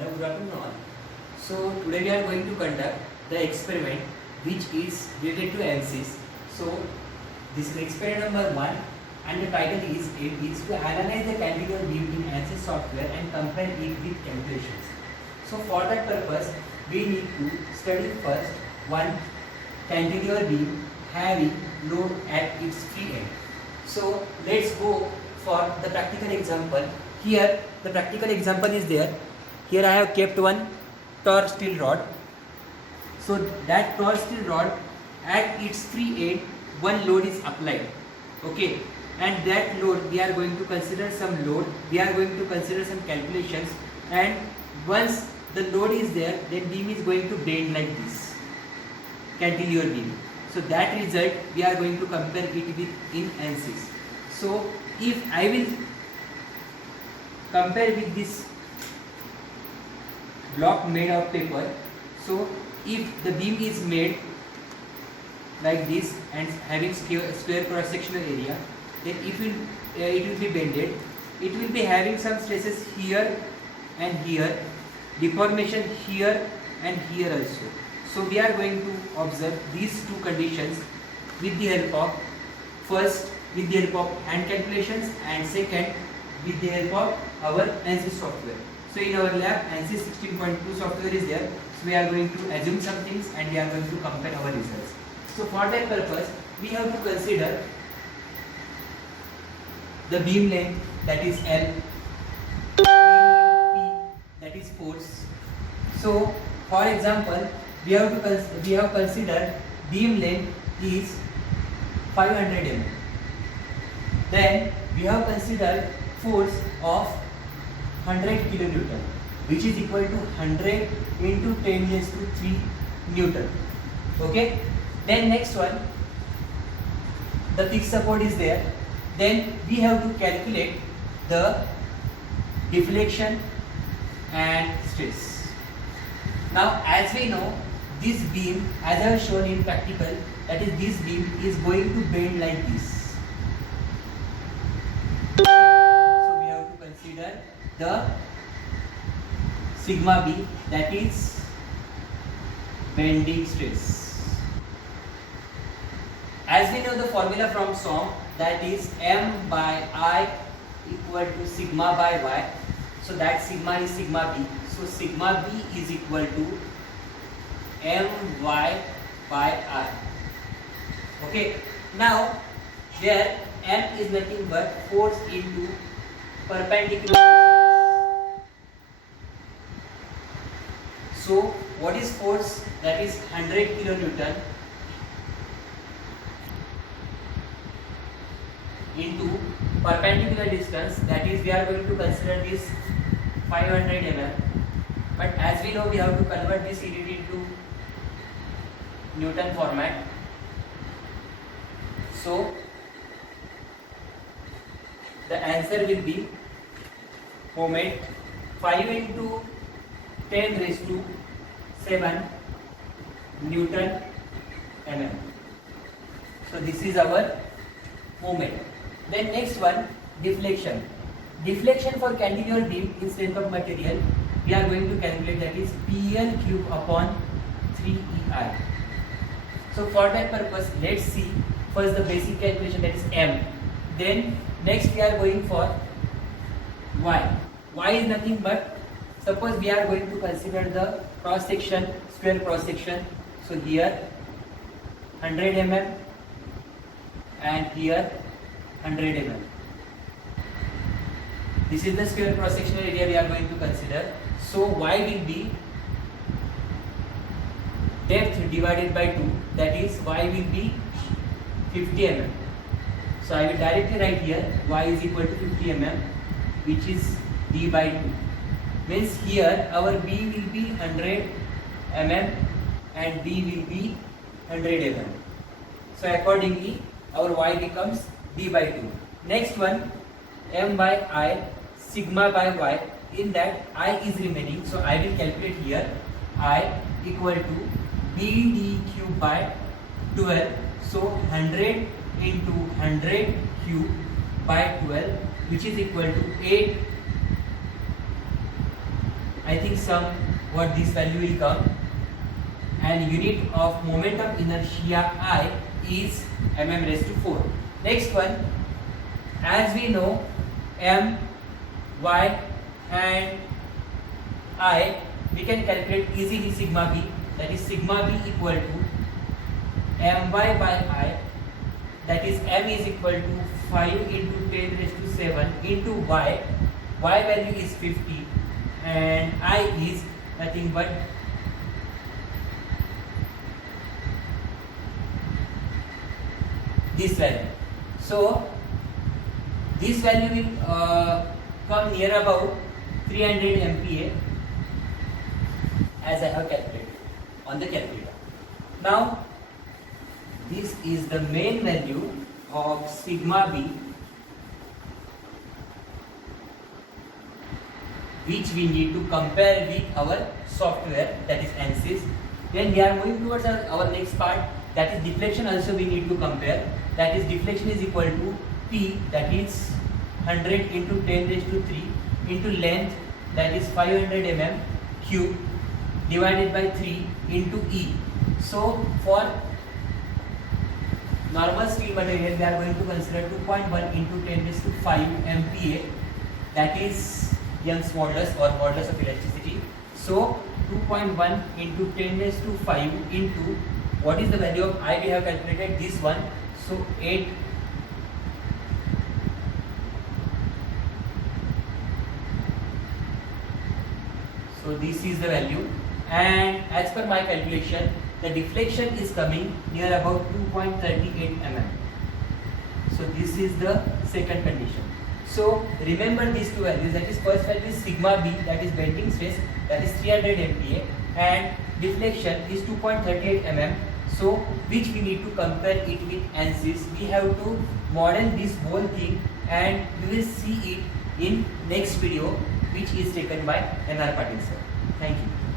Hello, good afternoon all. So today we are going to conduct the experiment which is related to ANSYS. So this is experiment number 1 and the title is to analyze the cantilever beam in ANSYS software and compare it with calculations. So for that purpose we need to study first one cantilever beam having load at its free end. So let's go for the practical example. Here the practical example is there. Here I have kept one torque steel rod. So that torque steel rod at its free end one load is applied. Okay, and that load we are going to consider some load. We are going to consider some calculations, and once the load is there, then beam is going to bend like this, cantilever beam. So that result we are going to compare it with in ANSYS. So if I will compare with this block made of paper, so if the beam is made like this and having square cross sectional area, then it will be bended. It will be having some stresses here and here, deformation here and here also. So we are going to observe these two conditions with the help of, first with the help of hand calculations, and second with the help of our ANSYS software. So in our lab ANSYS 16.2 software is there. So we are going to assume some things and we are going to compare our results. So for that purpose we have to consider the beam length, that is L, P, that is force. So for example we have considered beam length is 500 mm. Then we have considered force of 100 kilonewton, which is equal to 100 into 10 raised to 3 Newton. Okay. Then next one, the fixed support is there. Then we have to calculate the deflection and stress. Now as we know, this beam, as I have shown in practical, that is this beam is going to bend like this. So we have to consider the sigma b, that is bending stress. As we know the formula from SOM, that is m by I equal to sigma by y. So that sigma is sigma b. So sigma b is equal to my by I. Okay. Now where m is nothing but force into perpendicular distance. So what is force? That is 100 kilonewton into perpendicular distance, that is we are going to consider this 500 mm, but as we know we have to convert this unit into Newton format. So the answer will be homemade 5 into 10 raised to 7 Newton mm. So this is our homemade. Then next one, deflection. Deflection for cantilever beam in strength of material, we are going to calculate, that is PL cube upon 3EI. So for that purpose, let's see first the basic calculation, that is M. Then next we are going for Y. Y is nothing but, suppose we are going to consider the cross section, square cross section. So here 100 mm and here 100 mm. This is the square cross sectional area we are going to consider. So Y will be depth divided by 2, that is Y will be 50 mm. So I will directly write here Y is equal to 50 mm, which is D by 2. Means here our B will be 100 mm and D will be 100 mm. So accordingly our Y becomes D by 2. Next one, M by I, sigma by Y. In that I is remaining, so I will calculate here I equal to BD cube by 12. So 100 into 100 cube by 12, which is equal to 8 I think some what this value will come, and unit of moment of inertia I is mm raised to 4. Next one, as we know, m, y and I, we can calculate easily sigma b, that is sigma b equal to my by I, that is m is equal to 5 into 10 raised to 7 into y value is 50 and I is nothing but this value. So this value will come near about 300 MPa as I have calculated on the calculator. Now this is the main value of sigma b, which we need to compare with our software, that is ANSYS. Then we are moving towards our next part, that is deflection. Also we need to compare, that is deflection is equal to P, that is 100 into 10 raised to 3 into length, that is 500 mm cube, divided by 3 into E. So for normal steel material we are going to consider 2.1 into 10 raised to 5 MPa, that is Young's modulus or modulus of elasticity. So 2.1 into 10 raised to 5 into what is the value of I, we have calculated this one, so 8. So this is the value, and as per my calculation the deflection is coming near about 2.38 mm. So this is the second condition. So remember these two values, that is first value is sigma b, that is bending stress, that is 300 MPa, and deflection is 2.38 mm. So which we need to compare it with ANSYS. We have to model this whole thing and we will see it in next video, which is taken by NR Patil sir. Thank you.